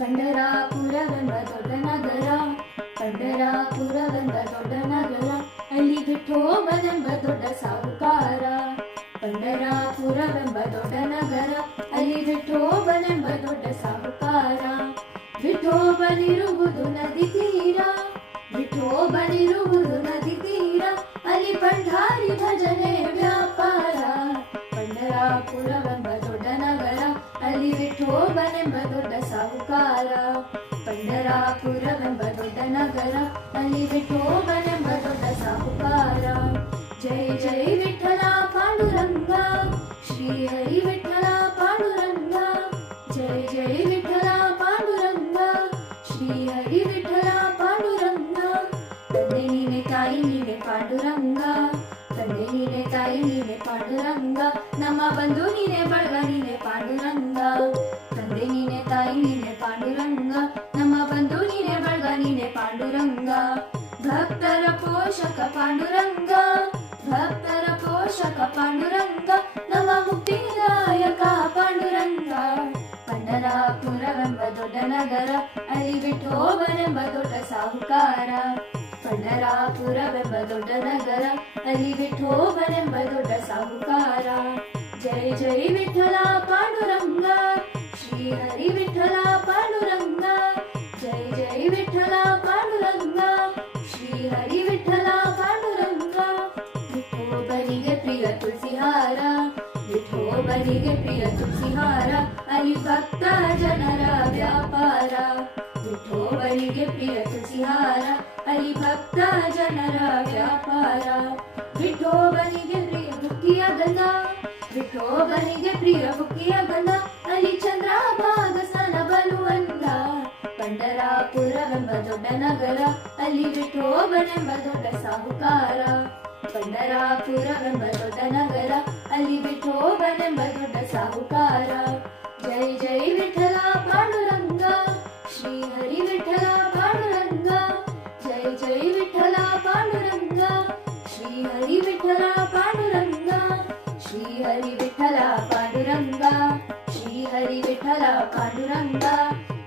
ಪಂಢರಾಪುರವೆಂಬ ದೊಡ್ಡ ನಗರ, ಪಂಢರಾಪುರವೆಂಬ ದೊಡ್ಡ ನಗರ, ಅಲ್ಲಿ ವಿಠೋಬನೆಂಬ ದೊಡ್ಡ ಸಾಹುಕಾರ. ಪಂಢರಾಪುರವೆಂಬ ದೊಡ್ಡ ನಗರ, ಅಲ್ಲಿ ವಿಠೋಬನೆಂಬ ದೊಡ್ಡ ಸಾಹುಕಾರ. ವಿಠೋಬನಿರುವುದು ನದಿ ತೀರ, ವಿಠೋಬನಿರುವುದು ನದಿ ತೀರ, ಅಲ್ಲಿ ಪಂಢಾರಿ ಭಜನೆ ವ್ಯಾಪಾರ. ಪಂಢರಾಪುರವೆಂಬ ದೊಡ್ಡ ನಗರ, ಅಲ್ಲಿ ವಿಠೋಬನೆಂಬ ದೊಡ್ಡ ಸಾಹುಕಾರ. ಪಂಢರಾಪುರವೆಂಬ ದೊಡ್ಡ ನಗರ, ಅಲ್ಲಿ ವಿಠೋಬನೆಂಬ ದೊಡ್ಡ ಸಾಹುಕಾರ. ಜೈ ಜೈ ವಿಠಲ ಪಾಂಡುರಂಗ, ಶ್ರೀ ಹರಿ ವಿಠಲ ಪಾಂಡುರಂಗ. ಜೈ ಜೈ ವಿಠಲ ಪಾಂಡುರಂಗ, ಶ್ರೀ ಹರಿ ವಿಠಲ ಪಾಂಡುರಂಗ. ತಂದೆ ನೀನೆ ತಾಯಿ ನೀನೆ ಪಾಂಡುರಂಗ, ತಂದೆ ನೀನೆ ತಾಯಿ ನೀನೆ ಪಾಂಡುರಂಗ. ನಮ್ಮ ಬಂಧು ನೀನೆ ಬಳಗ ನೀನೆ ಪಾಂಡುರಂಗ, ತಂದೆ ನೀನೆ ತಾಯಿ ನೀನೆ ಪಾಂಡುರಂಗ. ನಮ್ಮ ಬಂಧು ನೀನೆ ಬಳಗ ನೀನೆ ಪಾಂಡುರಂಗ. ಭಕ್ತರ ಪೋಷಕ ಪಾಂಡುರಂಗ, ಭಕ್ತರ ಪೋಷಕ ಪಾಂಡುರಂಗ. ನಮ್ಮ ಮುಕ್ತಿದಾಯಕ ಪಾಂಡುರಂಗ. ಪಂಢರಾಪುರವೆಂಬ ದೊಡ್ಡ ನಗರ, ಅಲ್ಲಿ ವಿಠೋಬನೆಂಬ ದೊಡ್ಡ ಸಾಹುಕಾರ. ಪಂಢರಾಪುರವೆಂಬ ದೊಡ್ಡ ನಗರ, ಅಲ್ಲಿ ವಿಠೋಬನೆಂಬ ದೊಡ್ಡ ಸಾಹುಕಾರ. ಜೈ ಜೈ ವಿಠಲ ಪಾಂಡುರಂಗ, ಶ್ರೀ ಹರಿ ವಿಠಲ ಪಾಂಡುರಂಗ. ಜೈ ಜೈ ವಿಠಲ ಪಾಂಡುರಂಗ, ಶ್ರೀ ಹರಿ ವಿಠಲ ಪಾಂಡುರಂಗ. ವಿಠೋಬನಿಗೆ ಪ್ರಿಯ ತುಳಸಿಹಾರ, ವಿಠೋಬನಿಗೆ ಪ್ರಿಯ ತುಳಸಿಹಾರ, ಅಲ್ಲಿ ಭಕ್ತ ಜನರ ವ್ಯಾಪಾರ. ವಿಠೋಬನಿಗೆ ಪ್ರಿಯ ತುಳಸಿಹಾರ, ಅಲ್ಲಿ ಭಕ್ತ ಜನರ ವ್ಯಾಪಾರ. ವಿಠೋಬನಿಗೆ ಪ್ರಿಯ ಬುಕ್ಕಿಯ ಗಂಧ, ವಿಠೋಬನಿಗೆ ಪ್ರಿಯ ಬುಕ್ಕಿಯ ಗಂಧ, ಅಲ್ಲಿ ಚಂದ್ರಭಾಗ ಸ್ನಾನ ಬಲುವಂದ. ಪಂಢರಾಪುರವೆಂಬ ದೊಡ್ಡ ನಗರ, ಅಲ್ಲಿ ವಿಠೋಬನೆಂಬ ದೊಡ್ಡ ಸಾಹುಕಾರ. ಪಂಢರಾಪುರವೆಂಬ ದೊಡ್ಡ ನಗರ, ಅಲ್ಲಿ ವಿಠೋಬನೆಂಬ ದೊಡ್ಡ ಸಾಹುಕಾರ. ಜೈ ಜೈ ವಿಠಲ ಪಾಂಡುರಂಗ, ಶ್ರೀ ಹರಿ ವಿಠಲ ಪಾಂಡುರಂಗ. ಜೈ ಜೈ ವಿಠಲ ಪಾಂಡುರಂಗ, ಶ್ರೀ ಹರಿ ವಿಠಲ ಪಾಂಡುರಂಗ. ಶ್ರೀ ಹರಿ ವಿಠಲ ಪಾಂಡುರಂಗ, ಶ್ರೀ ಹರಿ ವಿಠಲ ಪಾಂಡುರಂಗ.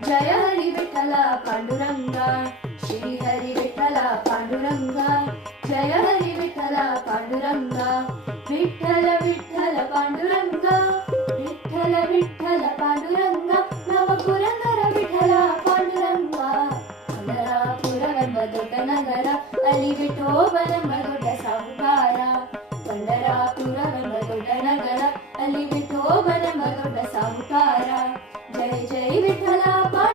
ಜಯ ಹರಿ ವಿಠಲ ಪಾಂಡುರಂಗ.